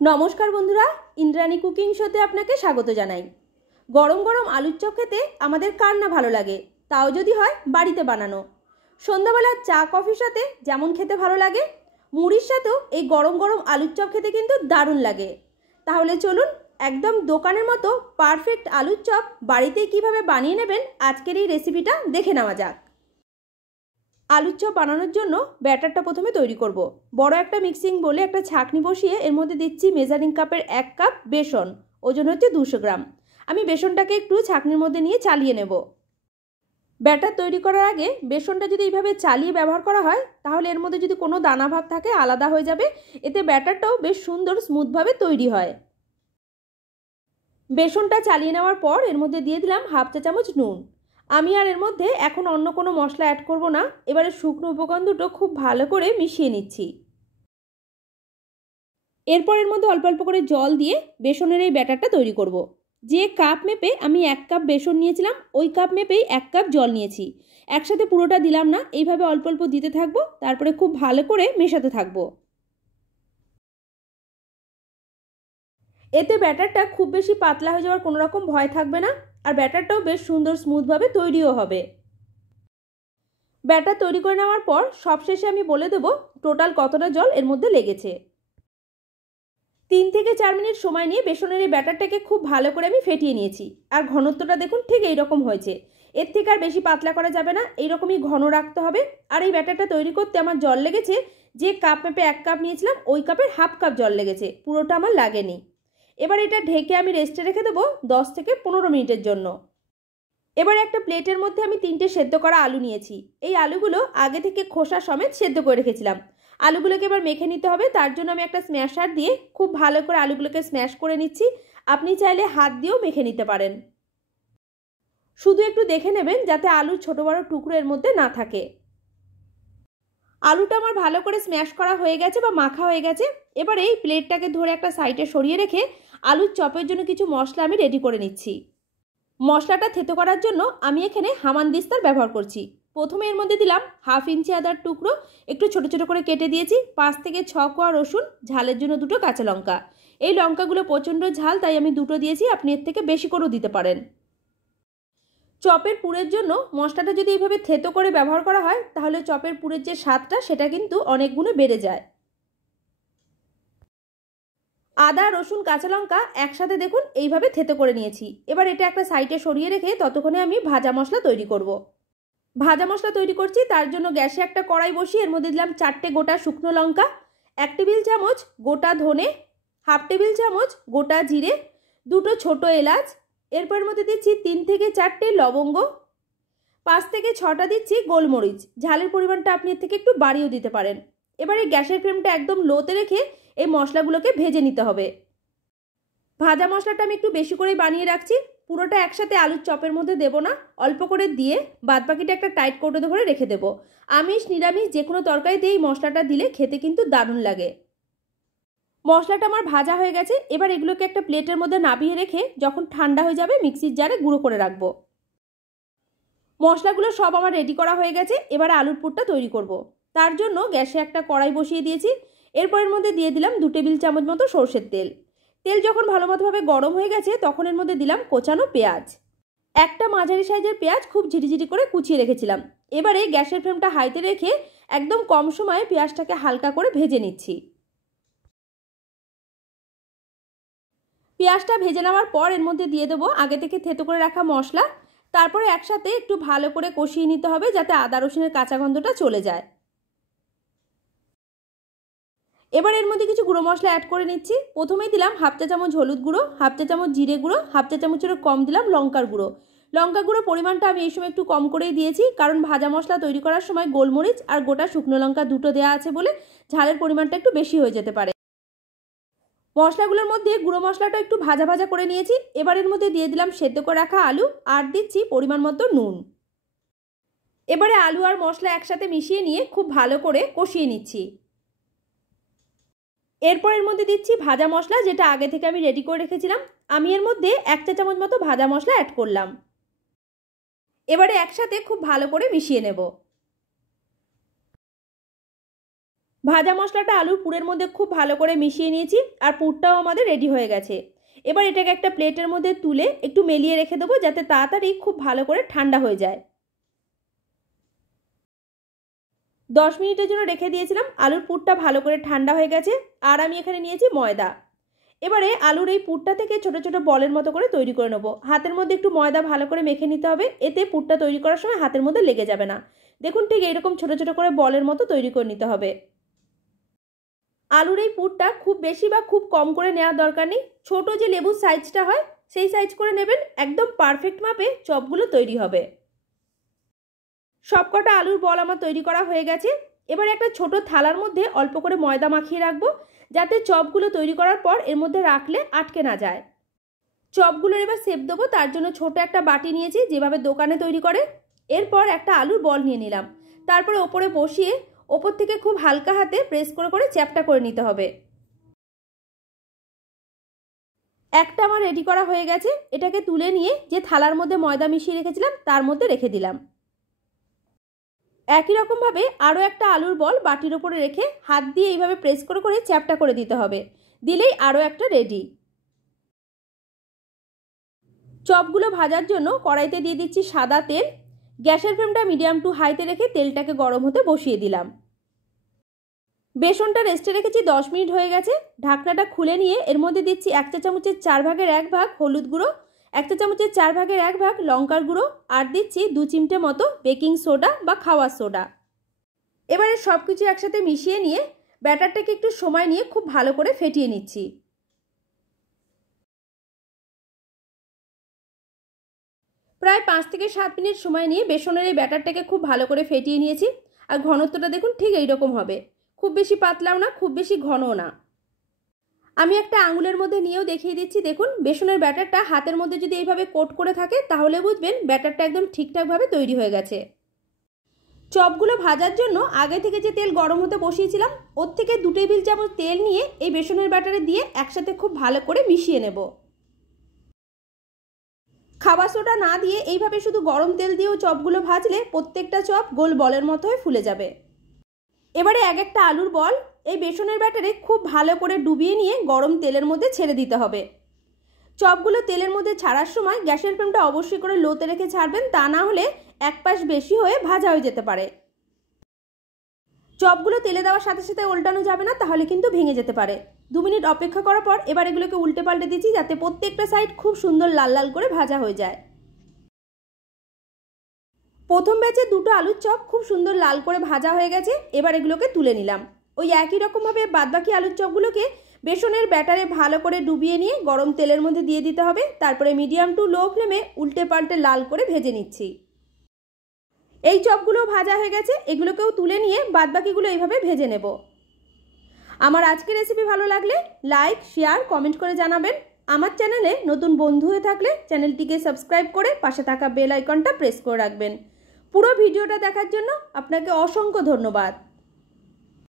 নমস্কার বন্ধুরা, ইন্দ্রাণী কুকিং শোতে আপনাকে স্বাগত জানাই। গরম গরম আলুর চপ খেতে আমাদের কার না ভালো লাগে, তাও যদি হয় বাড়িতে বানানো। সন্ধ্যাবেলার চা কফির সাথে যেমন খেতে ভালো লাগে, মুড়ির সাথেও এই গরম গরম আলুর চপ খেতে কিন্তু দারুণ লাগে। তাহলে চলুন একদম দোকানের মতো পারফেক্ট আলুর চপ বাড়িতেই কিভাবে বানিয়ে নেবেন আজকের এই রেসিপিটা দেখে নেওয়া যাক। আলুর চপ বানানোর জন্য ব্যাটারটা প্রথমে তৈরি করব। বড় একটা মিক্সিং বলে একটা ছাঁকনি বসিয়ে এর মধ্যে দিচ্ছি মেজারিং কাপের 1 কাপ বেসন, ওজন হচ্ছে 200 গ্রাম। আমি বেসনটাকে একটু ছাঁকনির মধ্যে নিয়ে চালিয়ে নেব। ব্যাটার তৈরি করার আগে বেসনটা যদি এইভাবে চালিয়ে ব্যবহার করা হয় তাহলে এর মধ্যে যদি কোনো দানা ভাব থাকে আলাদা হয়ে যাবে, এতে ব্যাটারটাও বেশ সুন্দর স্মুথভাবে তৈরি হয়। বেসনটা চালিয়ে নেওয়ার পর এর মধ্যে দিয়ে দিলাম হাফ চা চামচ নুন। আমি আর এর মধ্যে এখন অন্য কোনো মশলা অ্যাড করব না। এবারে শুকনো উপকরণ দুটো খুব ভালো করে মিশিয়ে নিচ্ছি। এরপর এর মধ্যে অল্প অল্প করে জল দিয়ে বেসনের এই ব্যাটারটা তৈরি করব। যে কাপ মেপে আমি 1 কাপ বেসন নিয়েছিলাম ওই কাপ মেপেই 1 কাপ জল নিয়েছি। একসাথে পুরোটা দিলাম না, এইভাবে অল্প অল্প দিতে থাকবো, তারপরে খুব ভালো করে মেশাতে থাকবো। এতে ব্যাটারটা খুব বেশি পাতলা হয়ে যাওয়ার কোনো রকম ভয় থাকবে না, আর ব্যাটারটাও বেশ সুন্দর স্মুথভাবে তৈরিও হবে। ব্যাটার তৈরি করে নেওয়ার পর সবশেষে আমি বলে দেবো টোটাল কতটা জল এর মধ্যে লেগেছে। 3 থেকে 4 মিনিট সময় নিয়ে বেসনের এই ব্যাটারটাকে খুব ভালো করে আমি ফেটিয়ে নিয়েছি। আর ঘনত্বটা দেখুন ঠিক এইরকম হয়েছে। এর থেকে আর বেশি পাতলা করা যাবে না, এইরকমই ঘন রাখতে হবে। আর এই ব্যাটারটা তৈরি করতে আমার জল লেগেছে, যে কাপ মেপে 1 কাপ নিয়েছিলাম ওই কাপের হাফ কাপ জল লেগেছে, পুরোটা আমার লাগেনি। এবার এটা ঢেকে আমি রেস্টে রেখে দেবো 10 থেকে 15 মিনিটের জন্য। এবার একটা প্লেটের মধ্যে আমি 3টে সেদ্ধ করা আলু নিয়েছি। এই আলুগুলো আগে থেকে খোসা সমেত সেদ্ধ করে রেখেছিলাম। আলুগুলোকে এবার মেখে নিতে হবে, তার জন্য আমি একটা স্ম্যাশার দিয়ে খুব ভালো করে আলুগুলোকে স্ম্যাশ করে নিচ্ছি। আপনি চাইলে হাত দিয়েও মেখে নিতে পারেন। শুধু একটু দেখে নেবেন যাতে আলুর ছোট বড় টুকরো এর মধ্যে না থাকে। আলুটা আমার ভালো করে স্ম্যাশ করা হয়ে গেছে বা মাখা হয়ে গেছে। এবার এই প্লেটটাকে ধরে একটা সাইডে সরিয়ে রেখে আলুর চপের জন্য কিছু মশলা আমি রেডি করে নিচ্ছি। মশলাটা থেতো করার জন্য আমি এখানে হামানদিস্তার ব্যবহার করছি। প্রথমে এর মধ্যে দিলাম হাফ ইঞ্চি আদার টুকরো, একটু ছোট ছোট করে কেটে দিয়েছি। 5 থেকে 6 কোয়া রসুন, ঝালের জন্য 2টো কাঁচা লঙ্কা। এই লঙ্কাগুলো প্রচণ্ড ঝাল, তাই আমি 2টো দিয়েছি, আপনি এর থেকে বেশি করেও দিতে পারেন। চপের পুরের জন্য মশলাটা যদি এইভাবে থেতো করে ব্যবহার করা হয় তাহলে চপের পুরের যে স্বাদটা সেটা কিন্তু অনেক গুণে বেড়ে যায়। আদা, রসুন, কাঁচা লঙ্কা একসাথে দেখুন এইভাবে থেতো করে নিয়েছি। এবার এটা একটা সাইডে সরিয়ে রেখে ততক্ষণে আমি ভাজা মশলা তৈরি করব। ভাজা মশলা তৈরি করছি, তার জন্য গ্যাসে একটা কড়াই বসিয়ে এর মধ্যে দিলাম 4টে গোটা শুকনো লঙ্কা, 1 টেবিল চামচ গোটা ধনে, হাফ টেবিল চামচ গোটা জিরে, 2টো ছোট এলাচ। এরপর মধ্যে দিচ্ছি 3 থেকে 4টে লবঙ্গ, 5 থেকে 6টা দিচ্ছি গোলমরিচ। ঝালের পরিমাণটা আপনি এর থেকে একটু বাড়িয়েও দিতে পারেন। এবারে গ্যাসের ফ্লেমটা একদম লোতে রেখে এই মশলাগুলোকে ভেজে নিতে হবে। ভাজা মশলাটা আমি একটু বেশি করেই বানিয়ে রাখছি, পুরোটা একসাথে আলুর চপের মধ্যে দেবো না, অল্প করে দিয়ে বাদবাকিটা একটা টাইট কৌটো করে রেখে দেবো। আমিষ নিরামিষ যে কোনো তরকারিতে এই মশলাটা দিলে খেতে কিন্তু দারুণ লাগে। মশলাটা আমার ভাজা হয়ে গেছে। এবার এগুলোকে একটা প্লেটের মধ্যে নামিয়ে রেখে যখন ঠান্ডা হয়ে যাবে মিক্সির জারে গুঁড়ো করে রাখবো। মশলাগুলো সব আমার রেডি করা হয়ে গেছে। এবার আলুর পুরটা তৈরি করব। তার জন্য গ্যাসে একটা কড়াই বসিয়ে দিয়েছি। এরপর এর মধ্যে দিয়ে দিলাম 2 টেবিল চামচ মতো সরষের তেল। তেল যখন ভালো মতোভাবে গরম হয়ে গেছে তখন এর মধ্যে দিলাম কোচানো পেঁয়াজ। একটা মাঝারি সাইজের পেঁয়াজ খুব ঝিরিঝিরি করে কুচিয়ে রেখেছিলাম। এবারে গ্যাসের ফ্লেমটা হাইতে রেখে একদম কম সময়ে পেঁয়াজটাকে হালকা করে ভেজে নিচ্ছি। পেঁয়াজটা ভেজে নেওয়ার পর এর মধ্যে দিয়ে দেবো আগে থেকে থেতো করে রাখা মশলা। তারপরে একসাথে একটু ভালো করে কষিয়ে নিতে হবে যাতে আদা রসুনের কাঁচা গন্ধটা চলে যায়। এবার এর মধ্যে কিছু গুঁড়ো মশলা অ্যাড করে নিচ্ছি। প্রথমেই দিলাম হাফ চা চামচ হলুদ গুঁড়ো, হাফ চা চামচ জিরে গুঁড়ো, হাফ চা চামচেরও কম দিলাম লঙ্কার গুঁড়ো। লঙ্কা গুঁড়ো পরিমাণটা আমি এই সময় একটু কম করেই দিয়েছি, কারণ ভাজা মশলা তৈরি করার সময় গোলমরিচ আর গোটা শুকনো লঙ্কা 2টো দেওয়া আছে বলে ঝালের পরিমাণটা একটু বেশি হয়ে যেতে পারে। মশলাগুলোর মধ্যে গুঁড়ো মশলাটা একটু ভাজা ভাজা করে নিয়েছি। এবার এর মধ্যে দিয়ে দিলাম সেদ্ধ করে রাখা আলু আর দিচ্ছি পরিমাণ মতো নুন। এবারে আলু আর মশলা একসাথে মিশিয়ে নিয়ে খুব ভালো করে কষিয়ে নিচ্ছি। এরপর এর মধ্যে দিচ্ছি ভাজা মশলা, যেটা আগে থেকে আমি রেডি করে রেখেছিলাম। আমি এর মধ্যে 1 চা চামচ মতো ভাজা মশলা অ্যাড করলাম। এবারে একসাথে খুব ভালো করে মিশিয়ে নেব। ভাজা মশলাটা আলুর পুরের মধ্যে খুব ভালো করে মিশিয়ে নিয়েছি আর পুরটাও আমাদের রেডি হয়ে গেছে। এবার এটাকে একটা প্লেটের মধ্যে তুলে একটু মেলিয়ে রেখে দেবো যাতে তাড়াতাড়ি খুব ভালো করে ঠান্ডা হয়ে যায়। 10 মিনিটের জন্য রেখে দিয়েছিলাম। আলুর পুরটা ভালো করে ঠান্ডা হয়ে গেছে আর আমি এখানে নিয়েছি ময়দা। এবারে আলুর এই পুরটা থেকে ছোট ছোট বলের মতো করে তৈরি করে নেবো। হাতের মধ্যে একটু ময়দা ভালো করে মেখে নিতে হবে, এতে পুরটা তৈরি করার সময় হাতের মধ্যে লেগে যাবে না। দেখুন ঠিক এইরকম ছোট ছোট করে বলের মতো তৈরি করে নিতে হবে। আলুর এই পুরটা খুব বেশি বা খুব কম করে নেওয়ার দরকার নেই, ছোট যে লেবুর সাইজটা হয় সেই সাইজ করে নেবেন। একদম পারফেক্ট মাপে চপগুলো তৈরি হবে। সবকটা আলুর বল আমার তৈরি করা হয়ে গেছে। এবার একটা ছোট থালার মধ্যে অল্প করে ময়দা মাখিয়ে রাখবো যাতে চপগুলো তৈরি করার পর এর মধ্যে রাখলে আটকে না যায়। চপগুলোর এবার শেপ দেবো, তার জন্য ছোট একটা বাটি নিয়েছি যেভাবে দোকানে তৈরি করে। এরপর একটা আলুর বল নিয়ে নিলাম, তারপরে ওপরে বসিয়ে ওপর থেকে খুব হালকা হাতে প্রেস করে করে চ্যাপটা করে নিতে হবে। একটা আমার রেডি করা হয়ে গেছে। এটাকে তুলে নিয়ে যে থালার মধ্যে ময়দা মিশিয়ে রেখেছিলাম তার মধ্যে রেখে দিলাম। একই রকমভাবে আরও একটা আলুর বল বাটির ওপরে রেখে হাত দিয়ে এইভাবে প্রেস করে করে চ্যাপটা করে দিতে হবে, দিলেই আরও একটা রেডি। চপগুলো ভাজার জন্য কড়াইতে দিয়ে দিচ্ছি সাদা তেল। গ্যাসের ফ্লেমটা মিডিয়াম টু হাইতে রেখে তেলটাকে গরম হতে বসিয়ে দিলাম। বেসনটা রেস্টে রেখেছি 10 মিনিট হয়ে গেছে। ঢাকনাটা খুলে নিয়ে এর মধ্যে দিচ্ছি 1 চা চামচের 4 ভাগের 1 ভাগ হলুদ গুঁড়ো, 1 চা চামচের 4 ভাগের 1 ভাগ লঙ্কার গুঁড়ো আর দিচ্ছি 2 চিমটে মতো বেকিং সোডা বা খাওয়ার সোডা। এবারে সব কিছু একসাথে মিশিয়ে নিয়ে ব্যাটারটাকে একটু সময় নিয়ে খুব ভালো করে ফেটিয়ে নিচ্ছি। প্রায় 5 থেকে 7 মিনিট সময় নিয়ে বেসনের এই ব্যাটারটাকে খুব ভালো করে ফেটিয়ে নিয়েছি। আর ঘনত্বটা দেখুন ঠিক এইরকম হবে, খুব বেশি পাতলাও না খুব বেশি ঘনও না। আমি একটা আঙুলের মধ্যে নিয়েও দেখিয়ে দিচ্ছি। দেখুন বেসনের ব্যাটারটা হাতের মধ্যে যদি এইভাবে কোট করে থাকে তাহলে বুঝবেন ব্যাটারটা একদম ঠিকঠাকভাবে তৈরি হয়ে গেছে। চপগুলো ভাজার জন্য আগে থেকে যে তেল গরম হতে বসিয়েছিলাম ওর থেকে 2 টেবিল চামচ তেল নিয়ে এই বেসনের ব্যাটারে দিয়ে একসাথে খুব ভালো করে মিশিয়ে নেব। খাবার সোডা না দিয়ে এইভাবে শুধু গরম তেল দিয়েও চপগুলো ভাজলে প্রত্যেকটা চপ গোল বলের মতো হয়ে ফুলে যাবে। এবারে এক একটা আলুর বল এই বেসনের ব্যাটারে খুব ভালো করে ডুবিয়ে নিয়ে গরম তেলের মধ্যে ছেড়ে দিতে হবে। চপগুলো তেলের মধ্যে ছাড়ার সময় গ্যাসের ফ্লেমটা অবশ্যই করে লোতে রেখে ছাড়বেন, তা না হলে এক পাশ বেশি হয়ে ভাজা হয়ে যেতে পারে। চপগুলো তেলে দেওয়ার সাথে সাথে উল্টানো যাবে না, তাহলে কিন্তু ভেঙে যেতে পারে। 2 মিনিট অপেক্ষা করার পর এবার এগুলোকে উল্টে পাল্টে দিচ্ছি যাতে প্রত্যেকটা সাইড খুব সুন্দর লাল লাল করে ভাজা হয়ে যায়। প্রথম ব্যাচে 2টো আলুর চপ খুব সুন্দর লাল করে ভাজা হয়ে গেছে। এবার এগুলোকে তুলে নিলাম। ওই একই রকমভাবে বাদবাকি আলুর চপগুলোকে বেসনের ব্যাটারে ভালো করে ডুবিয়ে নিয়ে গরম তেলের মধ্যে দিয়ে দিতে হবে। তারপরে মিডিয়াম টু লো ফ্লেমে উল্টে পাল্টে লাল করে ভেজে নিচ্ছি। এই চপগুলো ভাজা হয়ে গেছে, এগুলোকেও তুলে নিয়ে বাদবাকিগুলো এইভাবে ভেজে নেব। আমার আজকের রেসিপি ভালো লাগলে লাইক শেয়ার কমেন্ট করে জানাবেন। আমার চ্যানেলে নতুন বন্ধু হয়ে থাকলে চ্যানেলটিকে সাবস্ক্রাইব করে পাশে থাকা বেল আইকনটা প্রেস করে রাখবেন। পুরো ভিডিওটা দেখার জন্য আপনাকে অসংখ্য ধন্যবাদ।